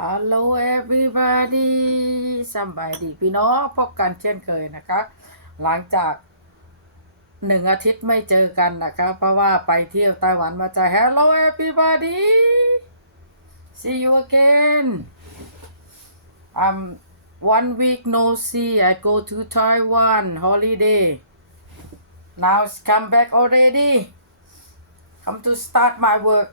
Hello everybody สบายดีพี่น้องพบกันเช่นเคยนะคะ หลังจากหนึ่งอาทิตย์ไม่เจอกันนะคะเพราะว่าไปเที่ยวไต้หวันมาจาก Hello everybody see you again um one week no see I go to Taiwan holiday now it's come back already come to start my work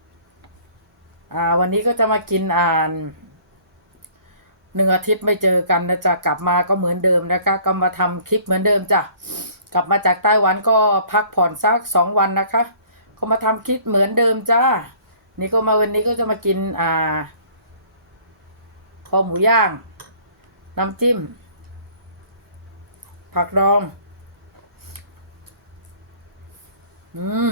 อ่าวันนี้ก็จะมากินอ่านหนึ่งอาทิตย์ไม่เจอกันนะจ๊ะกลับมาก็เหมือนเดิมนะคะก็มาทำคลิปเหมือนเดิมจ้ะกลับมาจากไต้หวันก็พักผ่อนสักสองวันนะคะ ก็มาทำคลิปเหมือนเดิมจ้านี่ก็มาวันนี้ก็จะมากินอ่าคอหมูย่าง น้ำจิ้ม ผักดอง อืม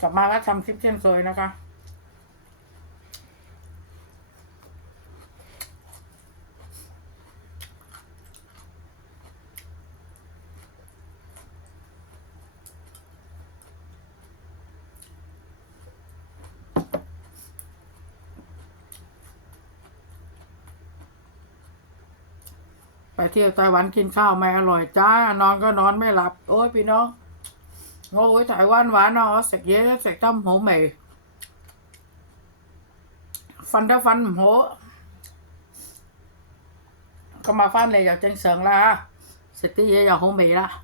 กลับมาแล้วทำคลิปเช่นเคยนะคะ ไปเที่ยวไต้หวันกินข้าวไม่อร่อยจ้า นอนก็นอนไม่หลับ โอ้ยพี่น้อง ngồi Thái Quan quá nó sạch dễ sạch tâm hổ mì phân đó phân hổ có mà phân này vào trên sườn là sạch tí dễ vào hổ mì là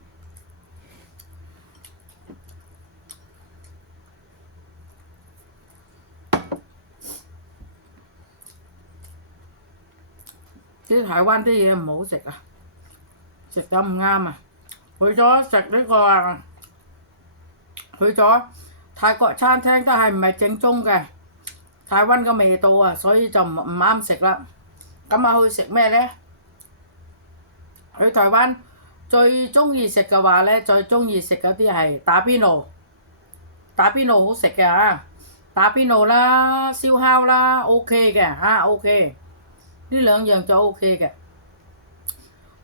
chứ Thái Quan cái gì em mổ sạch à sạch tâm ngam à hồi đó sạch đấy còn 佢咗 泰國餐廳都係唔係正宗嘅，台灣嘅味道啊，所以就唔唔啱食啦。咁啊去食咩咧？去台灣最中意食嘅話咧，最中意食嗰啲係打邊爐，打邊爐好食嘅嚇，打邊爐啦、燒烤啦，OK 嘅嚇，OK，呢兩樣就 OK 嘅。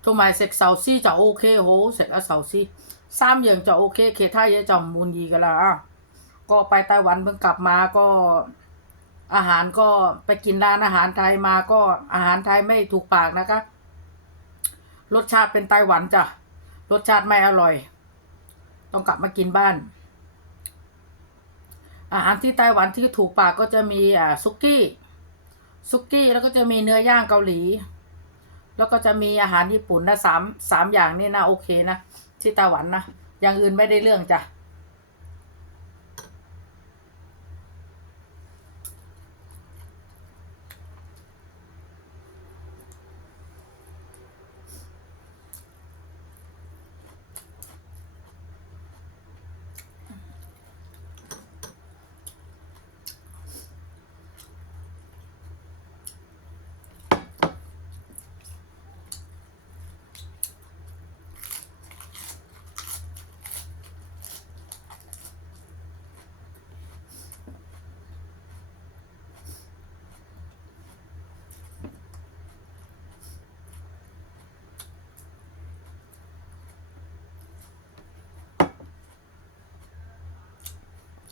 同埋食寿司就 OK，好好食啊寿司。三样就 OK，其他嘢就唔满意噶啦อ่ะก็ไปไต้หวันเพิ่งกลับมาก็อาหารก็ไปกินร้านอาหารไทยมาก็อาหารไทยไม่ถูกปากนะคะ รสชาติเป็นไต้หวันจ้ะ รสชาติไม่อร่อย ต้องกลับมากินบ้าน อาหารที่ไต้หวันที่ถูกปากก็จะมีอ่าซุกี้ซุกี้แล้วก็จะมีเนื้อย่างเกาหลี แล้วก็จะมีอาหารญี่ปุ่นนะสามสามอย่างนี่นะโอเคนะที่ไต้หวันนะอย่างอื่นไม่ได้เรื่องจ้ะ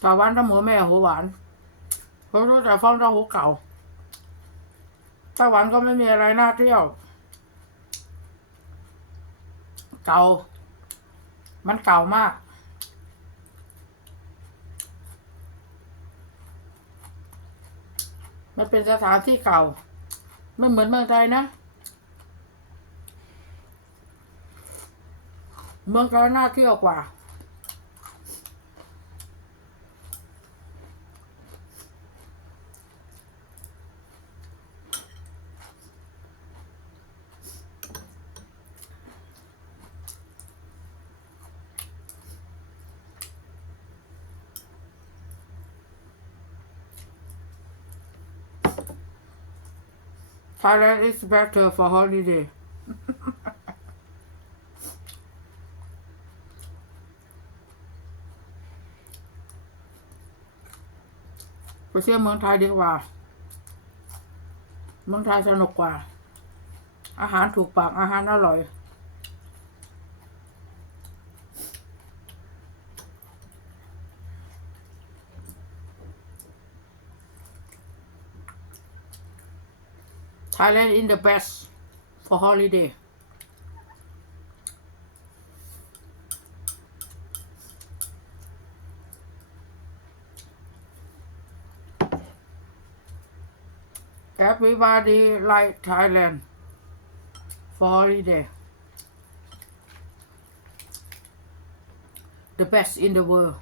ชาวบ้านถ้าหมูแม่หัวหวานเขารู้แต่ฟ้องเจ้หูเก่าไต้หวันก็ไม่มีอะไรน่าเที่ยว เก่า มันเก่ามาก มันเป็นสถานที่เก่า ไม่เหมือนเมืองไทยนะ เมืองไทยน่าเที่ยวกว่า Thailand is better for holiday ไปเที่ยวเมืองไทยดีกว่า เมืองไทยสนุกกว่า อาหารถูกปากอาหารอร่อย Thailand in the best for holiday. Everybody like Thailand for holiday. The best in the world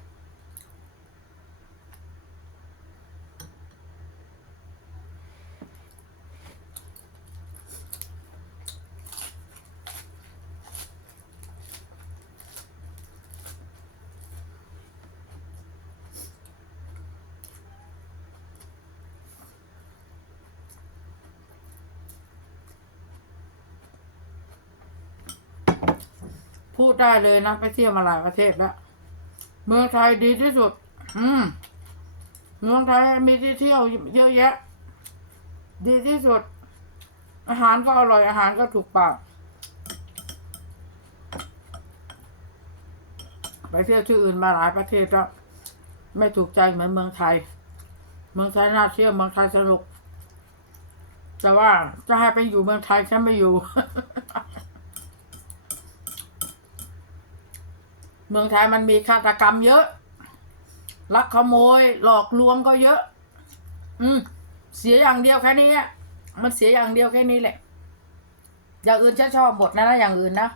พูดได้เลยนะ ไปเที่ยวมาหลายประเทศแล้ว เมืองไทยดีที่สุด อืม เมืองไทยมีที่เที่ยวเยอะแยะ ดีที่สุด อาหารก็อร่อยอาหารก็ถูกปาก ไปเที่ยวที่อื่นมาหลายประเทศแล้วไม่ถูกใจเหมือนเมืองไทย เมืองไทยน่าเที่ยวเมืองไทยสนุก แต่ว่าจะให้ไปอยู่เมืองไทยฉันไม่อยู่ เมืองไทยมันมีฆาตกรรมเยอะลักขโมย หลอกลวงก็เยอะ อืม เสียอย่างเดียวแค่นี้มันเสียอย่างเดียวแค่นี้แหละ อย่างอื่นฉันชอบหมดนะนะอย่างอื่นนะ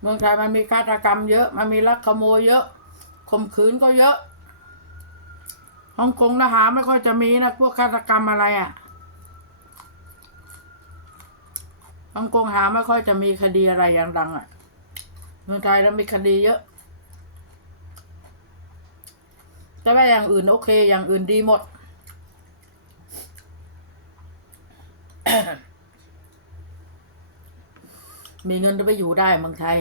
เมืองไทยมันมีฆาตกรรมเยอะ มันมีลักขโมยเยอะข่มขืนก็เยอะฮ่องกงนะหาไม่ค่อยจะมีนะพวกฆาตกรรมอะไรอะ่ะฮ่องกงหาไม่ค่อยจะมีคดีอะไรอย่างดังอะ่ะ เมืองไทยแล้วมีคดีเยอะ แต่ว่าอย่างอื่นโอเค อย่างอื่นดีหมด มีเงินจะไปอยู่ได้เมืองไทย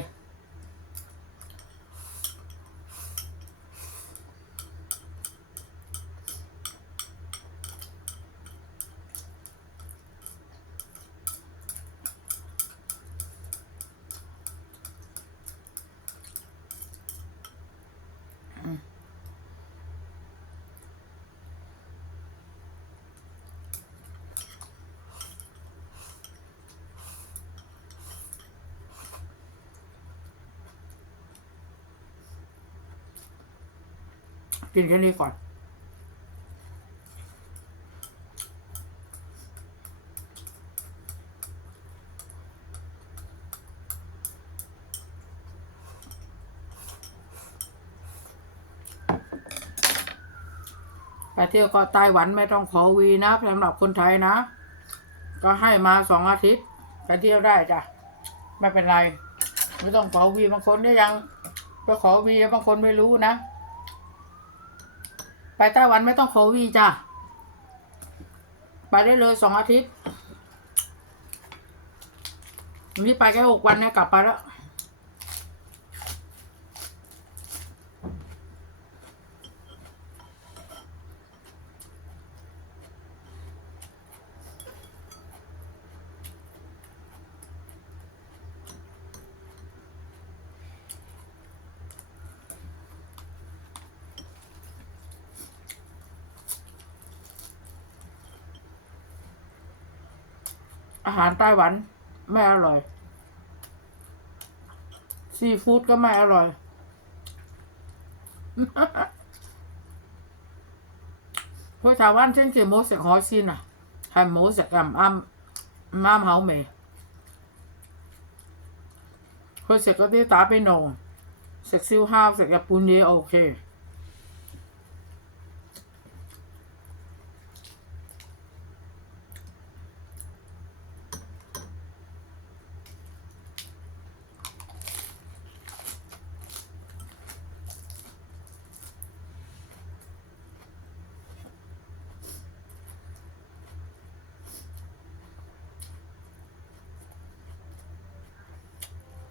กินแค่นี้ก่อน ไปเที่ยวเก็ไต้หวันไม่ต้องขอวีนะสำหรับคนไทยนะ ก็ให้มาสองอาทิตย์ ไปเที่ยวได้จ้ะ ไม่เป็นไร ไม่ต้องขอวีบางคนเนี่ยยังไปขอวีบางคนไม่รู้นะ ไปไต้หวันไม่ต้องขอวีจ้ะ ไปได้เลยสองอาทิตย์นี่ไปแค่หกวันเนี่ยกลับไปแล้ว อาหารไต้หวันไม่อร่อย ซีฟู้ดก็ไม่อร่อยเพราะชาวบ้านเช่นเกี่ยวโมเสกฮอซินอะทำโมเสกกับอ้ำอ้ำเฮาเมย์เพราะเสกก็ที่ตาไปนงเสกซิวห้าวเสกกับปูนเยโอเค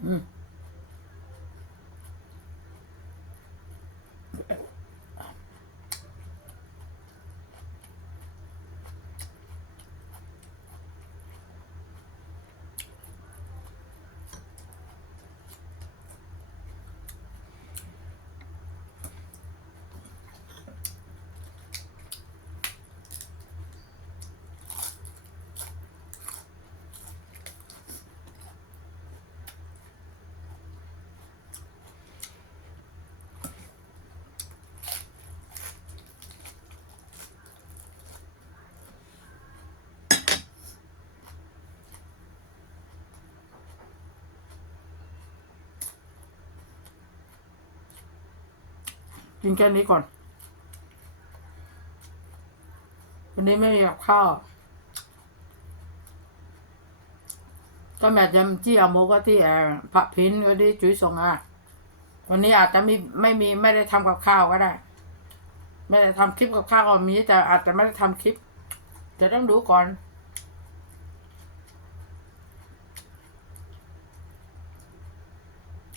อื กินแค่นี้ก่อน วันนี้ไม่มีกับข้าวก็แม่จะจี้เอาหมูก็ที่เอ่อผักพินก็ที่จุ๋ยส่งอะวันนี้อาจจะไม่ไม่มีไม่ได้ทำกับข้าวก็ได้ ไม่ได้ทำคลิปกับข้าวก็มีแต่อาจจะไม่ได้ทำคลิป จะต้องดูก่อน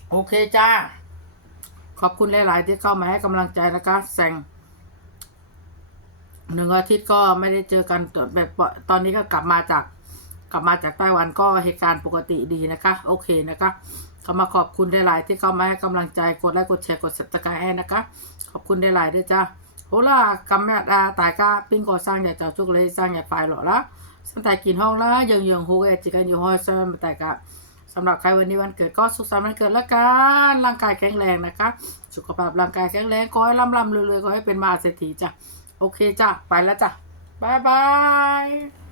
โอเคจ้า ขอบคุณหลาย ๆ ที่เข้ามาให้กำลังใจนะคะแซงหนึ่งอาทิตย์ก็ไม่ได้เจอกันแบบตอนนี้ก็กลับมาจาก กลับมาจากไต้หวันก็เหตุการณ์ปกติดีนะคะ โอเคนะคะก็มาขอบคุณหลาย ๆ ที่เข้ามาให้กำลังใจกดไลค์กดแชร์กดสับสไครต์ให้นะคะ ขอบคุณหลาย ๆ ด้วยจ้าโหล่ะกำแม่ดาตายก้าปิ้งก่อสร้างอย่าเจ้าจุกเลยสร้างอย่าไฟหรอกละสันตายกินห้องละยิงยิงฮูเอจิกันอยู่ห้อยเซนแต่กะ สำหรับใครวันนี้วันเกิดก็สุขสันต์วันเกิดแล้วกันร่างกายแข็งแรงนะคะ สุขภาพร่างกายแข็งแรงขอให้ร่ำร่ำรวยๆขอให้เป็นมหาเศรษฐีจ้ะโอเคจ้ะไปแล้วจ้ะบ๊ายบาย